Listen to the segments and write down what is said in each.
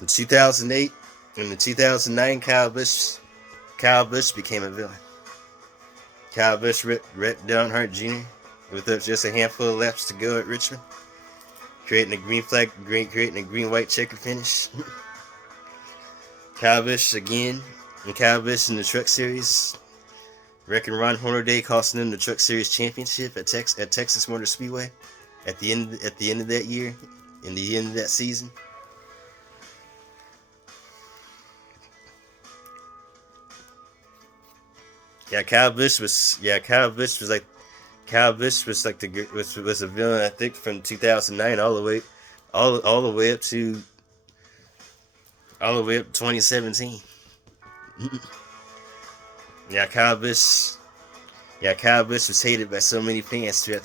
In 2008, in the 2009, Kyle Busch became a villain. Kyle Busch wrecked Dale Earnhardt Jr. with just a handful of laps to go at Richmond, creating a green white checker finish. Kyle Busch again, and Kyle Busch in the Truck Series, wrecking Ron Hornaday, costing him the Truck Series championship at Texas Motor Speedway at the end of that year, in the end of that season. Kyle Busch was was a villain, I think, from 2009 all the way up to 2017. yeah, Kyle Busch Kyle Busch was hated by so many fans throughout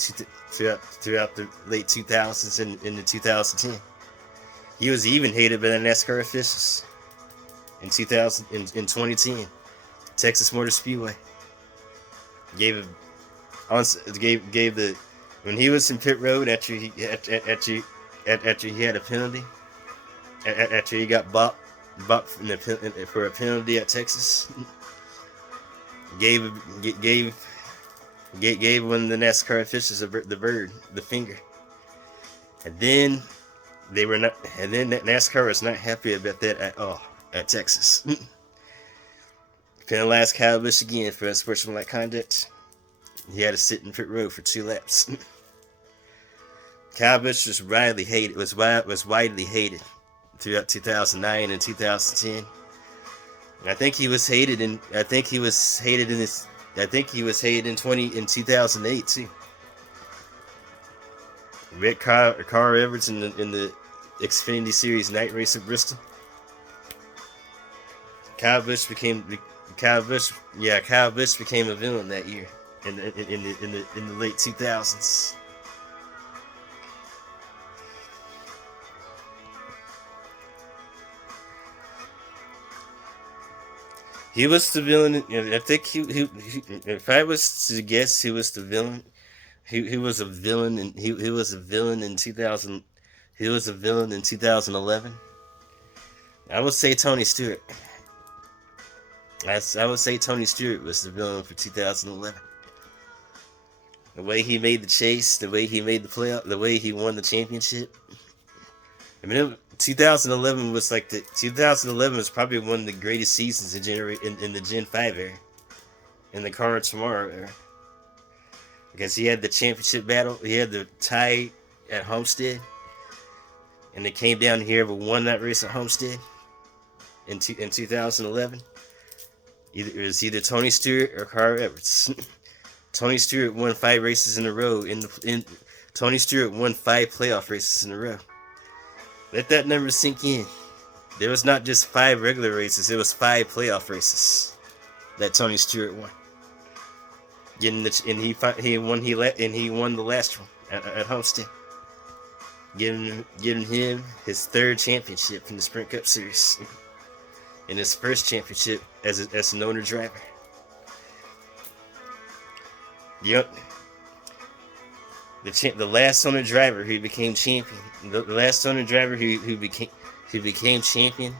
the late 2000s and in the 2010. He was even hated by the NASCAR officials in 2010. Texas Motor Speedway gave the when he was in pit road after he had a penalty, after he got bopped for a penalty at Texas, gave one of the NASCAR officials the finger, and then NASCAR was not happy about that at all at Texas. Penalized Kyle Busch again for unsportsmanlike conduct. He had to sit in pit road for 2 laps. Kyle Busch was widely hated. Was widely hated throughout 2009 and 2010. And I think he was hated in 2008 too. Red Carl Edwards in the Xfinity Series night race at Bristol. Kyle Busch became a villain that year in the late 2000s. He was the villain. I think if I was to guess, he was the villain. He was a villain, and he was a villain in 2000. He was a villain in 2011. I would say Tony Stewart. I would say Tony Stewart was the villain for 2011. The way he made the chase, the way he made the playoff, the way he won the championship. I mean, 2011 was probably one of the greatest seasons in the Gen 5 era, in the Car of Tomorrow era. Because he had the championship battle, he had the tie at Homestead, and it came down here but won that race at Homestead in 2011. It was either Tony Stewart or Carl Edwards. Tony Stewart won 5 races in a row. Tony Stewart won 5 playoff races in a row. Let that number sink in. There was not just 5 regular races; it was 5 playoff races that Tony Stewart won. He won the last one at Homestead, giving him his 3rd championship in the Sprint Cup Series, and his 1st championship as an owner driver. The last owner driver who became champion. The last owner driver who became champion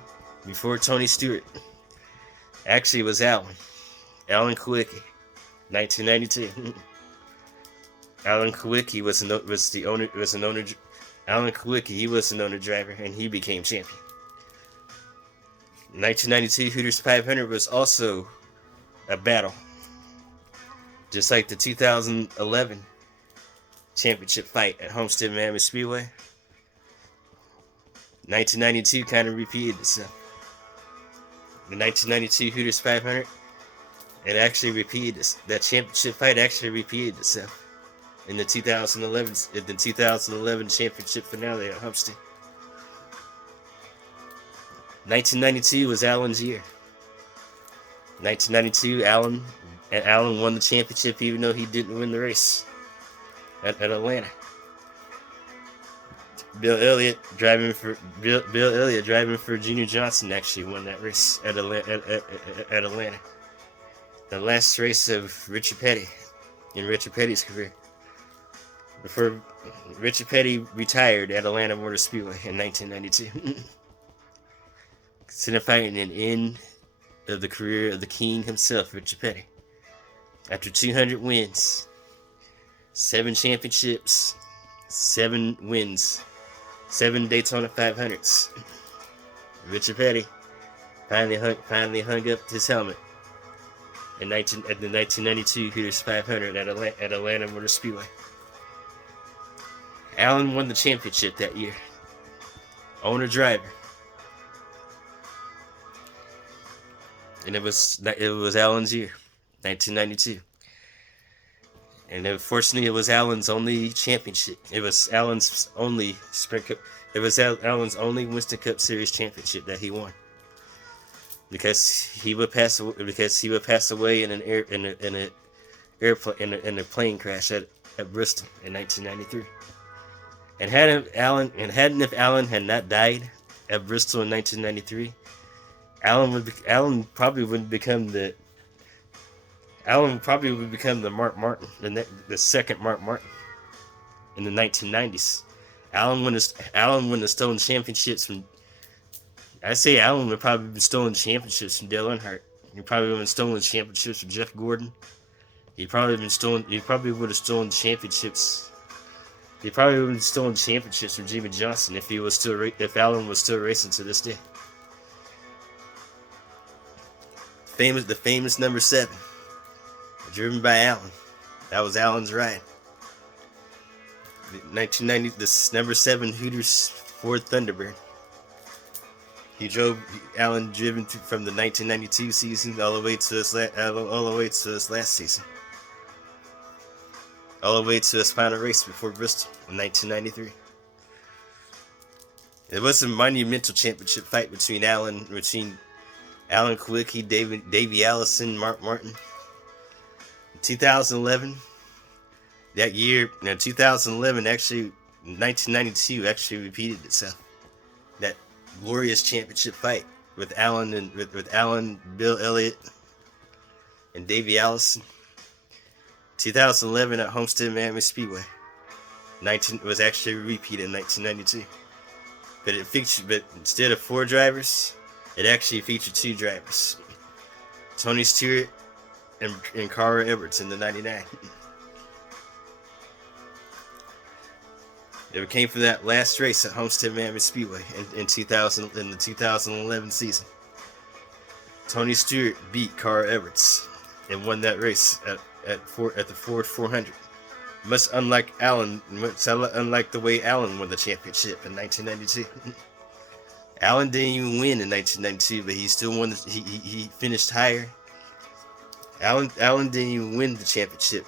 before Tony Stewart actually was Alan Kulwicki, 1992. Alan Kulwicki was an owner. Alan Kulwicki, he was an owner driver, and he became champion. 1992 Hooters 500 was also a battle, just like the 2011 championship fight at Homestead Miami Speedway. 1992 kind of repeated itself. The 1992 Hooters 500, it actually repeated this. That championship fight actually repeated itself in the 2011 championship finale at Homestead. 1992 was Alan's year. 1992, Alan won the championship even though he didn't win the race at Atlanta. Bill Elliott driving for Junior Johnson actually won that race at Atlanta. The last race of Richard Petty in Richard Petty's career, before Richard Petty retired at Atlanta Motor Speedway in 1992. signifying an end of the career of the king himself, Richard Petty. After 200 wins, 7 championships, 7 wins, 7 Daytona 500s, Richard Petty finally hung up his helmet at the 1992 Hooters 500 at Atlanta Motor Speedway. Allen won the championship that year. Owner-driver. And it was Allen's year, 1992. And unfortunately, it was Allen's only championship. It was Allen's only Sprint Cup. It was Allen's only Winston Cup Series championship that he won. Because he would pass away in a plane crash at Bristol in 1993. And hadn't if Allen had not died at Bristol in 1993, Allen probably would become the Mark Martin, the second Mark Martin in the 1990s. Allen wouldn't have stolen championships from. I say Allen would probably have stolen championships from Dale Earnhardt. He probably would have stolen championships from Jeff Gordon. He probably would have stolen championships. He probably would have stolen championships from Jimmy Johnson if Allen was still racing to this day. The famous number 7, driven by Allen. That was Allen's ride. 1990, this number 7 Hooters Ford Thunderbird. Allen driven from the 1992 season all the way to his last season. All the way to his final race before Bristol in 1993. It was a monumental championship fight between Alan Kulwicki, Davey Allison, Mark Martin. In 2011, that year, 2011 actually, 1992 actually repeated itself. That glorious championship fight with Alan, Bill Elliott, and Davey Allison. 2011 at Homestead Miami Speedway. Was actually repeated in 1992. But instead of 4 drivers, it actually featured 2 drivers. Tony Stewart and Carl Edwards in the 99. It came from that last race at Homestead Miami Speedway in the 2011 season. Tony Stewart beat Carl Edwards and won that race at the Ford 400. Much unlike the way Allen won the championship in 1992. Allen didn't even win in 1992, but he still won. He finished higher. Allen didn't even win the championship.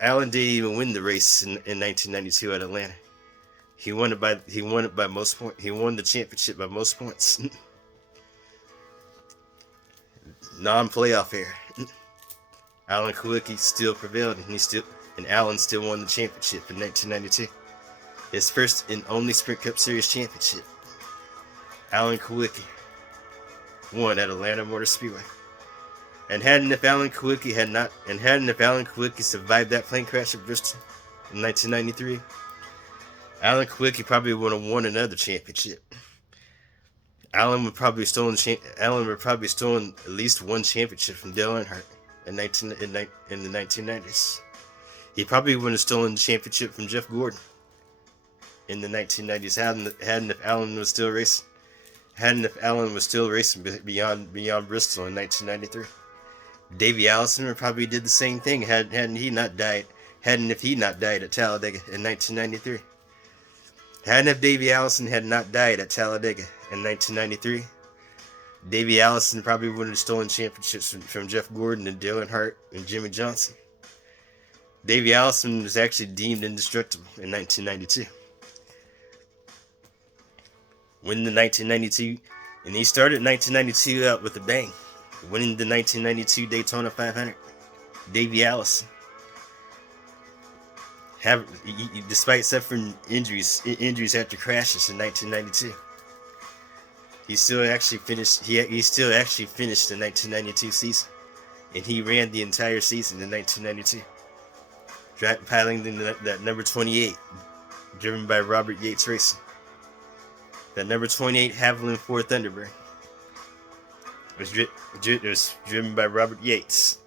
Allen didn't even win the race in 1992 at Atlanta. He won it by most points. He won the championship by most points. Non-playoff era. Alan Kulwicki still prevailed, and Allen still won the championship in 1992. His first and only Sprint Cup Series championship. Alan Kulwicki won at Atlanta Motor Speedway. And hadn't if Alan Kulwicki survived that plane crash at Bristol in 1993, Alan Kulwicki probably would have won another championship. Allen would probably stolen at least one championship from Dale Earnhardt in the 1990s. He probably wouldn't have stolen the championship from Jeff Gordon in the 1990s. Hadn't if Allen was still racing. Hadn't if Allen was still racing beyond Bristol in 1993. Davey Allison would probably did the same thing hadn't he not died at Talladega in 1993. Hadn't if Davey Allison had not died at Talladega in 1993, Davey Allison probably would have stolen championships from Jeff Gordon and Dale Earnhardt and Jimmy Johnson. Davey Allison was actually deemed indestructible in 1992. Winning the 1992, and he started 1992 out with a bang, winning the 1992 Daytona 500. Davey Allison, despite suffering injuries after crashes in 1992, he still actually finished. He still actually finished the 1992 season, and he ran the entire season in 1992, piloting that number 28, driven by Robert Yates Racing. That number 28 Haviland Ford Thunderbird. It was driven by Robert Yates.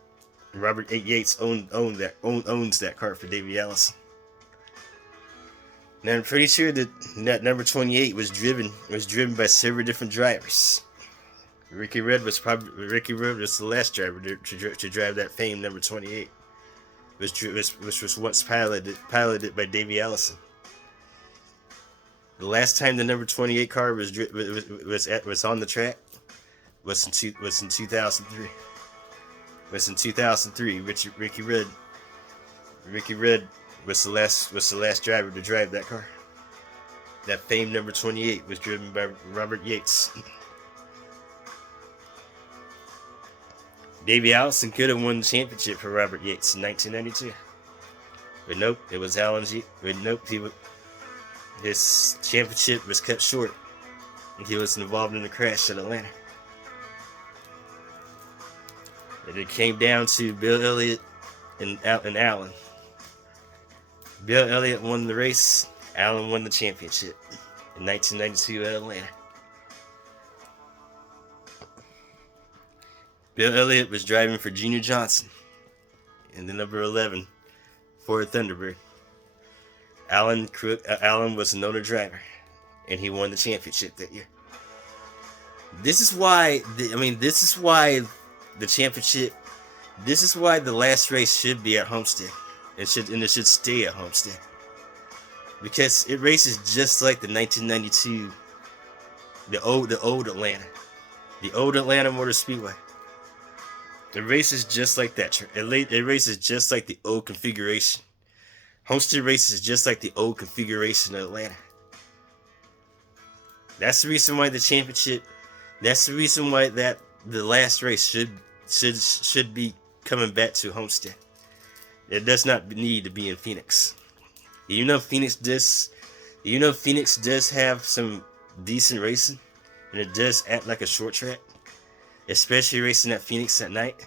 Robert Yates owns that car for Davey Allison. Now I'm pretty sure that number 28 was driven by several different drivers. Ricky Rudd was the last driver to drive that famed number 28, which was once piloted by Davey Allison. The last time the number 28 car was on the track was in 2003. Was in 2003. Ricky Rudd was the last driver to drive that car. That famed number 28 was driven by Robert Yates. Davey Allison could have won the championship for Robert Yates in 1992. But nope, it was Alan G. But nope, his championship was cut short. And he was involved in a crash at Atlanta. And it came down to Bill Elliott and Allen. Bill Elliott won the race. Allen won the championship in 1992 at Atlanta. Bill Elliott was driving for Junior Johnson in the number 11 Ford Thunderbird. Allen was an owner driver, and he won the championship that year. This is why the championship. This is why the last race should be at Homestead. It should stay at Homestead, because it races just like the 1992, the old Atlanta Motor Speedway. It races just like that. It races just like the old configuration. Homestead races just like the old configuration of Atlanta. That's the reason why the championship. That's the reason why the last race should be coming back to Homestead. It does not need to be in Phoenix. Phoenix does have some decent racing, and it does act like a short track, especially racing at Phoenix at night.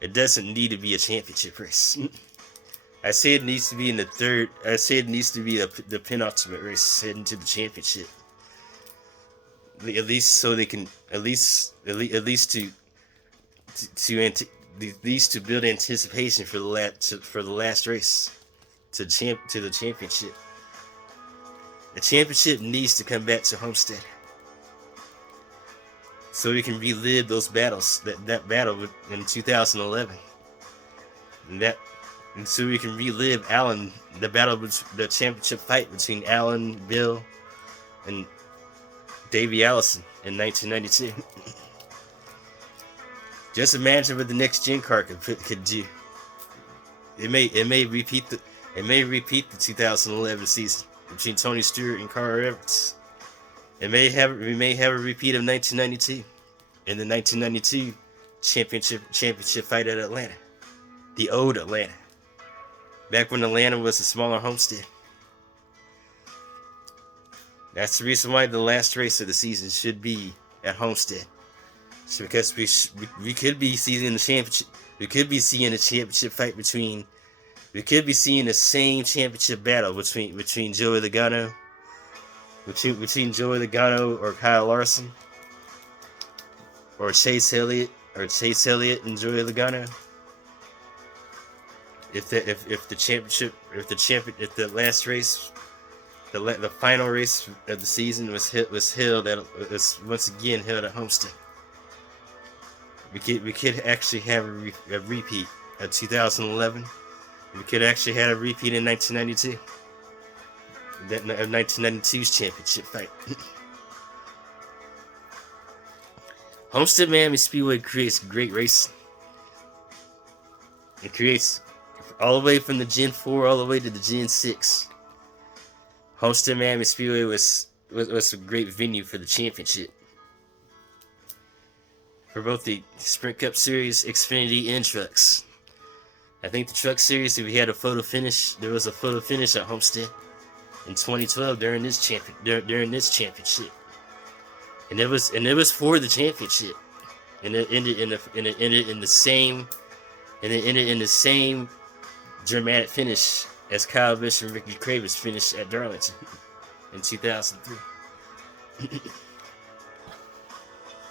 It doesn't need to be a championship race. I say it needs to be in the third. I say it needs to be the penultimate race heading to the championship. At least so they can at least to build anticipation for the last race to the championship. The championship needs to come back to Homestead, so we can relive those battles. That battle in 2011, and so we can relive the championship fight between Allen, Bill, and Davey Allison in 1992. Just imagine what the next gen car could do. It may repeat the 2011 season between Tony Stewart and Carl Everts. We may have a repeat of 1992 in the 1992 championship fight at Atlanta, the old Atlanta, back when Atlanta was a smaller Homestead. That's the reason why the last race of the season should be at Homestead. It's because we could be seeing the championship. We could be seeing a championship fight between. We could be seeing the same championship battle between Joey Logano, between Joey Logano or Kyle Larson, or Chase Elliott and Joey Logano. If the last race, the final race of the season was once again held at Homestead. We could actually have a repeat of 2011. We could actually have a repeat in 1992. Of 1992's championship fight. Homestead Miami Speedway creates great racing. It creates all the way from the Gen 4 all the way to the Gen 6. Homestead Miami Speedway was a great venue for the championship. For both the Sprint Cup Series, Xfinity, and trucks. I think the truck series, if we had a photo finish, there was a photo finish at Homestead in 2012 during this championship, and it was for the championship, and it ended in the same dramatic finish as Kyle Busch and Ricky Craven's finish at Darlington in 2003.